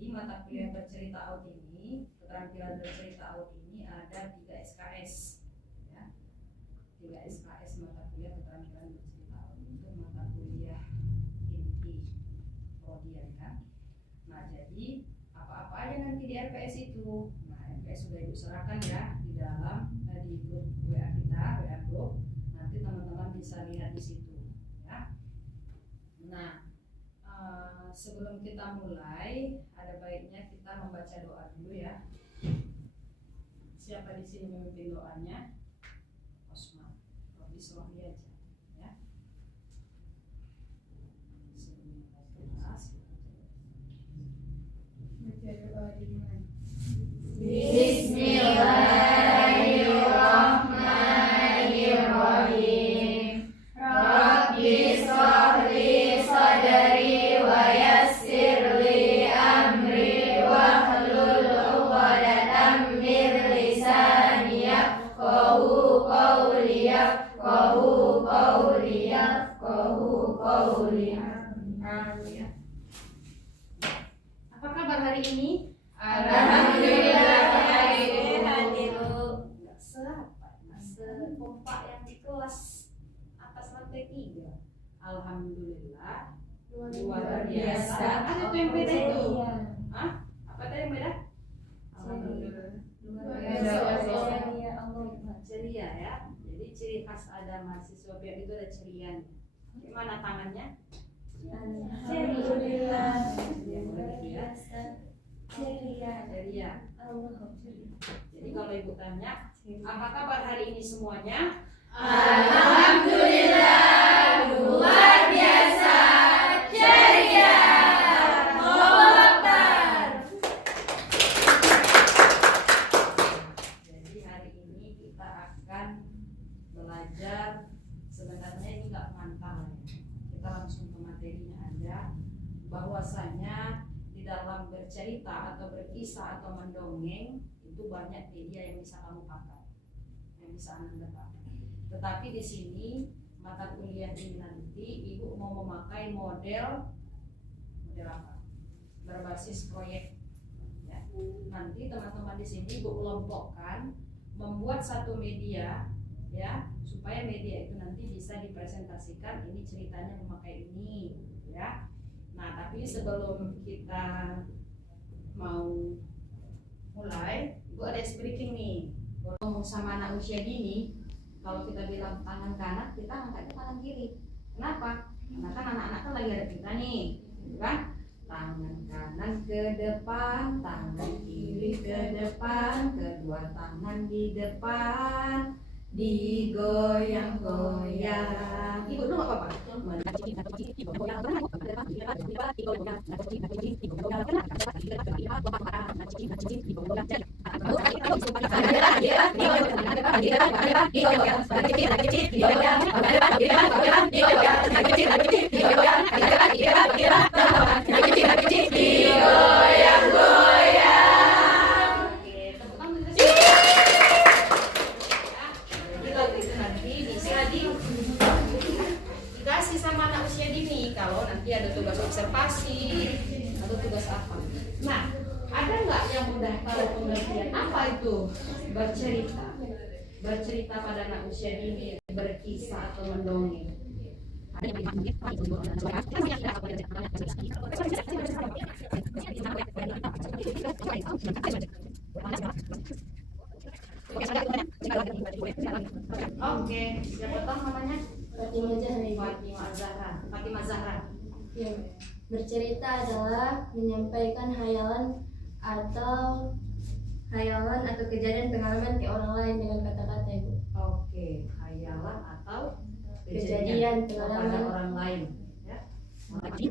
Jadi mata kuliah bercerita out ini, keterampilan bercerita out ini ada 3 SKS ya. 3 SKS mata kuliah keterampilan bercerita out itu mata kuliah inti prodi ya. Nah, jadi apa-apa aja nanti di RPS itu. Nah, RPS sudah Ibu serahkan ya di dalam di grup WA kita, WA group. Nanti teman-teman bisa lihat di situ ya. Nah, sebelum kita mulai, ada baiknya kita membaca doa dulu ya. Siapa di sini memimpin doanya? Osman, Robi Sohli aja ya. Sebelum kita bahas, baca doa dimulai. Bismillahirrahmanirrahim. Rabbi shrahli sadri wa yassirli amri wahlul 'uqdatam min lisani yafqahu qawli Amin. Apa kabar hari ini? Alhamdulillah sehat Ibu. Sekompak yang di kelas atas lantai 3. Alhamdulillah luar biasa. Ada tuh yang beda itu? Hah? Apa tadi yang beda? Alhamdulillah luar biasa. Ceria ya. Jadi ciri khas ada mahasiswa biar itu ada cerianya. Gimana tangannya? Alhamdulillah Luar biasa. ceria. Jadi kalau Ibu tanya, apa kabar hari ini semuanya? Alhamdulillah luar biasa ceria. Allahu Akbar. Jadi hari ini kita akan belajar, sebenarnya ini nggak mengantar ya. Kita langsung ke materinya aja, bahwasanya di dalam bercerita atau berkisah atau mendongeng itu banyak media yang bisa kamu pakai, yang bisa Anda pakai. Tetapi di sini mata kuliah ini nanti Ibu mau memakai model apa? Berbasis proyek. Ya. Nanti teman-teman di sini Ibu kelompokkan membuat satu media ya, supaya media itu nanti bisa dipresentasikan ini ceritanya memakai ini ya. Nah, tapi sebelum kita mau mulai, Ibu ada briefing nih. Ngomong sama anak usia dini, kalau kita bilang tangan kanan, kita angkatnya tangan kiri. Kenapa? Karena kan anak-anak kan lagi ada kita nih, gitu kan? Tangan kanan ke depan, tangan kiri ke depan, kedua tangan di depan, digoyang-goyang. Ibu dulu nggak apa-apa. Dikasih sama anak usia dini kalau nanti ada tugas observasi atau tugas apa. Nah, ada nggak yang udah tahu pengertian apa itu bercerita? Bercerita pada anak usia dini, berkisah atau mendongeng. Oke, siapa tahu namanya? Fatimah Zahra. Ya. Bercerita adalah menyampaikan hayalan atau kejadian pengalaman ke orang lain dengan kata-kata, Ibu. Oke, hayalan atau Kejadian kepada pengalaman orang lain. Ya. Oke,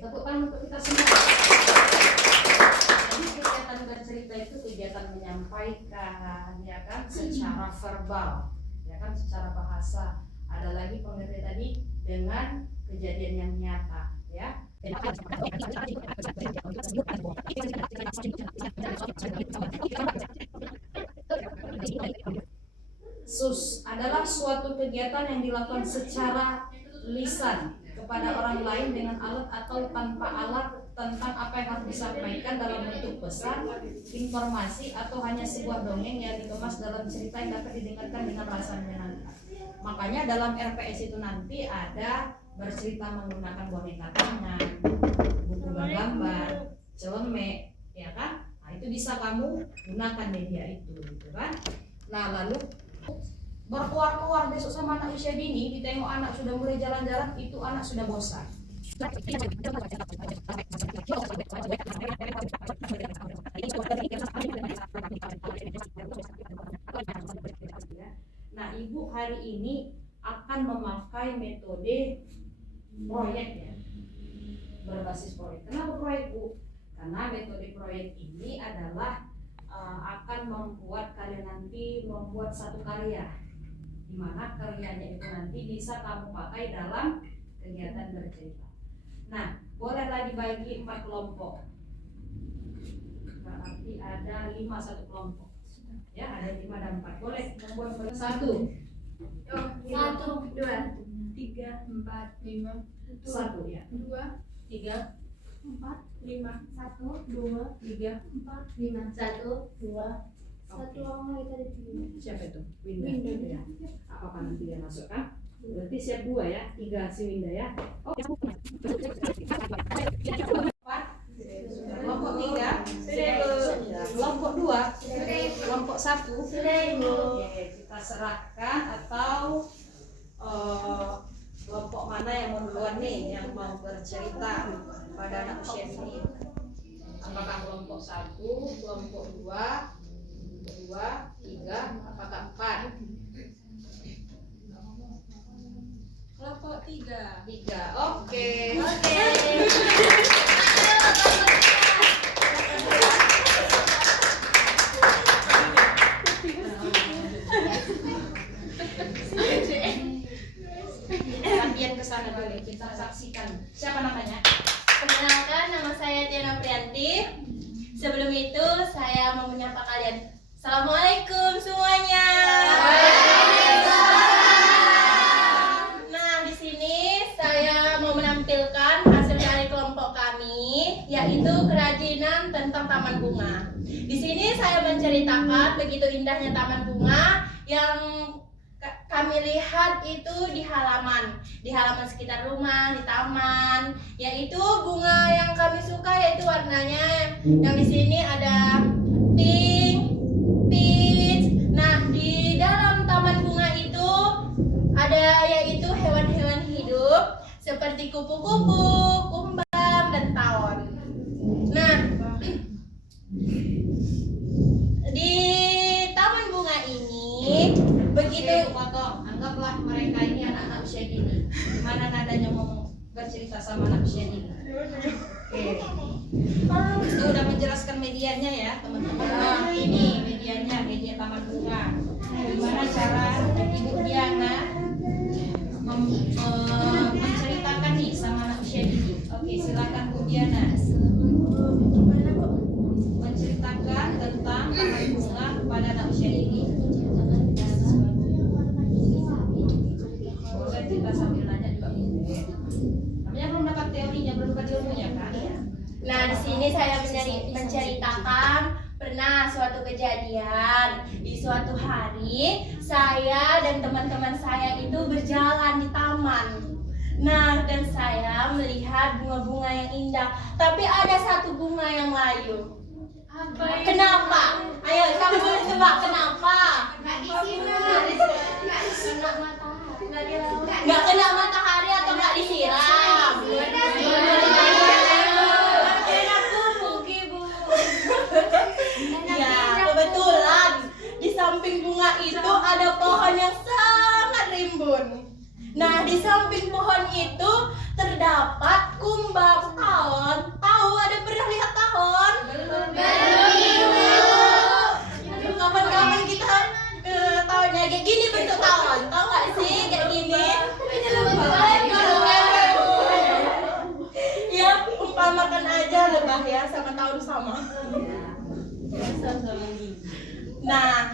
tepuk tangan untuk kita semua. Jadi kegiatan bercerita itu kegiatan menyampaikan, ya kan, secara verbal, ya kan, secara bahasa. Ada lagi pengertian tadi dengan kejadian yang nyata, ya. Sus adalah suatu kegiatan yang dilakukan secara lisan kepada orang lain dengan alat atau tanpa alat tentang apa yang harus disampaikan dalam bentuk pesan, informasi, atau hanya sebuah dongeng yang dikemas dalam cerita yang dapat didengarkan dengan rasa menyenangkan. Makanya dalam RPS itu nanti ada bercerita menggunakan boneka tangan, buku bergambar, celemek, ya kan? Nah, itu bisa kamu gunakan media itu, gitu kan? Nah, lalu berkeluar-keluar besok sama anak usia dini, ditengok anak sudah mulai jalan-jalan, itu anak sudah bosan. Nah, Ibu hari ini akan memakai metode proyek ya, berbasis proyek. Kenapa proyek, Bu? Karena metode proyek ini adalah akan membuat kalian nanti membuat satu karya, di mana karyanya itu nanti bisa kamu pakai dalam kegiatan bercerita. Nah, bolehlah dibagi 4 kelompok. Berarti ada 5 satu kelompok. Ya, ada 5 dan 4. Boleh membuat 1. 1, 2, 3, 4, 5. 1 ya. 2, 3, 4, 5. 1, 3, 2, 4, 5. 1, 2, Satu orang lagi tadi. siapa itu? Winda. Winda. Ya. Apa nanti dia masuk kan? Berarti siap 2 ya. 3 si Winda ya. Oh, kelompok 3. Kelompok 2. Kelompok 1. Oke, kita serahkan atau kelompok mana yang mau duluan nih yang mau bercerita pada anak usia ini? Apakah kelompok 1, kelompok 2, 3, apakah 4? Kelompok 3. 3. Oke. Latihan ke sana dulu, kita saksikan. Siapa namanya? Perkenalkan, nama saya Tiana Prianti. Sebelum itu saya mau menyapa kalian. Assalamualaikum semuanya. Nah, di sini saya mau menampilkan hasil dari kelompok kami, yaitu kerajinan tentang taman bunga. Di sini saya menceritakan begitu indahnya taman bunga yang kami lihat itu di halaman sekitar rumah, di taman, yaitu bunga yang kami suka yaitu warnanya yang di sini ada pink, peach. Nah, di dalam taman bunga itu ada yaitu hewan-hewan hidup seperti kupu-kupu, kumbang, dan tawon. Nah, di taman bunga ini begitu Potong. Anggaplah mereka ini anak-anak usia dini. Gimana nadanya mau bercerita sama anak usia dini? Oke. Itu udah menjelaskan medianya ya, teman-teman. Nah, ini medianya, media taman bunga. Gimana cara Ibu Diana menceritakan nih sama anak usia dini? Oke, silakan Bu Diana. Menceritakan tentang taman bunga kepada anak usia dini. Boleh kita sambil nanya juga boleh. Namanya belum dapat teorinya, belum dapat ilmunya kan? Nah, di sini saya menceritakan pernah suatu kejadian. Di suatu hari, saya dan teman-teman saya itu berjalan di taman. Nah, dan saya melihat bunga-bunga yang indah. Tapi ada satu bunga yang layu. Apa yang Kenapa? Ayo, kamu boleh tebak kenapa? nggak disiram? Nggak kena matahari atau nggak disiram? Ya, kebetulan di samping bunga itu ada pohon yang sangat rimbun. Nah, di samping pohon itu terdapat kumbang tawon. Tahu, ada pernah lihat tawon? Belum. Kapan-kapan kita ke tawonnya kayak gini bentuk tawon. Tahu nggak sih kayak gini? Ya, umpamakan aja lebah ya sama tawon sama. Nah,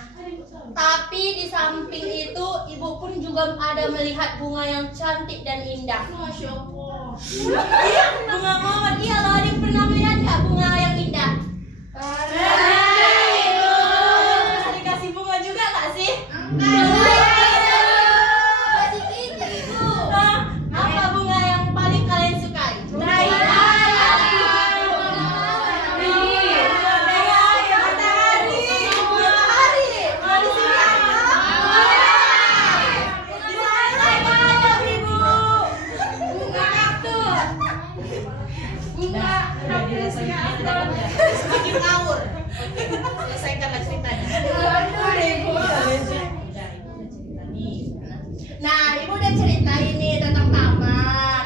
tapi di samping itu ibu pun juga ada melihat bunga yang cantik dan indah. Masya Allah. Iya, bunga mawar. Iya loh, adik pernah melihat nggak bunga yang indah? Pernah dikasih bunga juga nggak sih? Apa bunga yang paling kalian sukai? Semakin ngawur. Selesaikanlah ceritanya. Nah, ibu udah cerita ini tentang taman.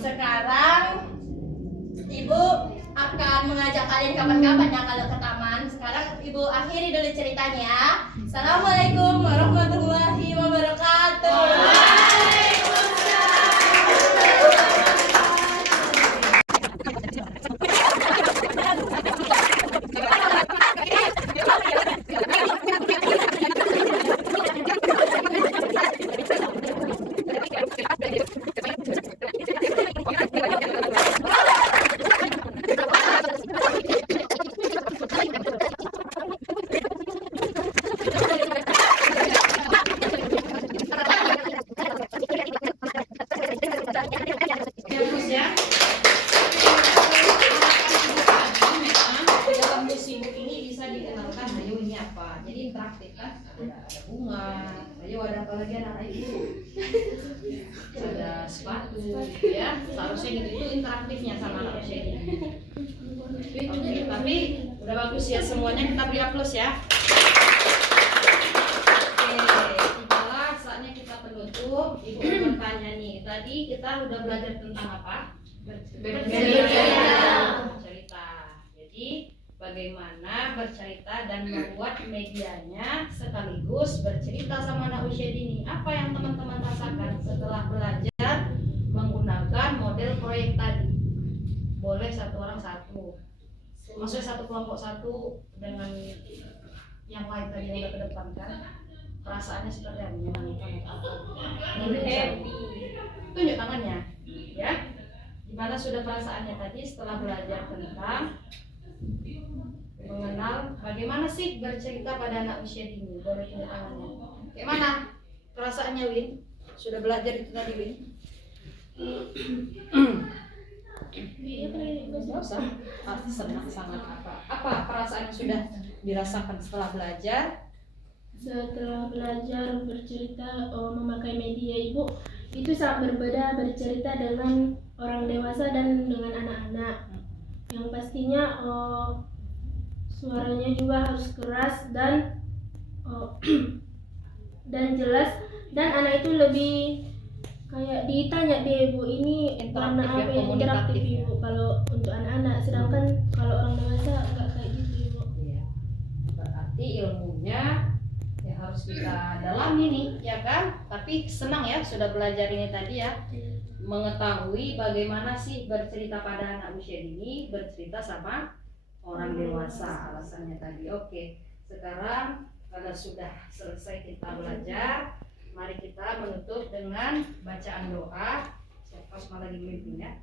Sekarang ibu akan mengajak kalian kapan-kapan ya kalau ke taman. Sekarang ibu akhiri dulu ceritanya. Assalamualaikum warahmatullahi wabarakatuh. Dalam musim ini bisa dikenalkan Ayo ini apa. Jadi interaktif kan. Ada bunga. Ayo ada apa lagi anak ibu? Ada sepatu gitu ya. Seharusnya gitu itu interaktifnya sama anak usia ini. Oke, tapi udah bagus ya semuanya, kita beri aplaus ya. Oke, itulah saatnya kita penutup. Ibu mau bertanya nih. Tadi kita udah belajar tentang apa? Bercerita. Jadi bagaimana bercerita dan membuat medianya sekaligus bercerita sama anak usia dini. Apa yang teman-teman rasakan setelah belajar menggunakan model proyek tadi? Boleh satu orang satu. Maksudnya satu kelompok satu dengan yang lain tadi yang udah ke depan kan? Perasaannya seperti apa? Menyenangkan atau apa? Happy. Tunjuk tangannya, ya. Gimana sudah perasaannya tadi setelah belajar tentang mengenal bagaimana sih bercerita pada anak usia dini? Boleh tunjuk tangannya. Gimana perasaannya, Win? Sudah belajar itu tadi, Win? Nggak usah. Pasti senang sangat apa perasaan yang sudah dirasakan setelah belajar? Setelah belajar bercerita memakai media ibu, itu sangat berbeda bercerita dengan orang dewasa dan dengan anak-anak. Yang pastinya suaranya juga harus keras dan dan jelas, dan anak itu lebih kayak ditanya deh ibu ini warna Interaktif ya, apa yang interaktif komunikatif ya. ibu kalau untuk anak-anak, sedangkan kalau orang dewasa enggak kayak gitu ibu. Iya. Berarti ilmunya ya harus kita dalami nih, ya kan? Tapi senang ya sudah belajar ini tadi ya. Mengetahui bagaimana sih bercerita pada anak usia dini, bercerita sama orang dewasa alasannya tadi. Oke. Sekarang karena sudah selesai kita belajar, mari kita menutup dengan bacaan doa. Kosma lagi memimpin ya.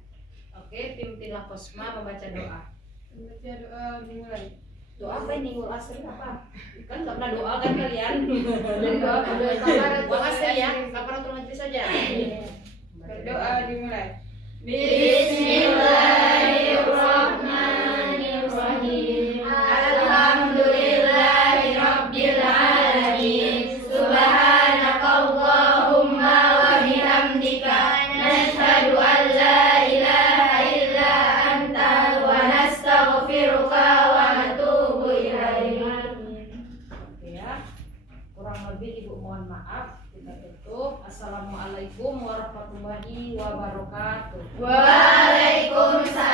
Oke, pimpinlah Kosma membaca doa. Baca doa dimulai. Doa apa ini? Doa asli apa? Kan nggak pernah doa kan kalian? Doa asli ya, kaparatul majlis saja. Berdoa dimulai. Bismillahirrahmanirrahim. Alhamdulillahirabbil alamin. Subhanakallahumma wa bihamdika nashhadu an la ilaha illa anta wa nastaghfiruka wa natubu ilaik. Oke ya. Kurang lebih Ibu mohon maaf. Kita tutup. Assalamualaikum warahmatullahi wabarakatuh. Waalaikumsalam.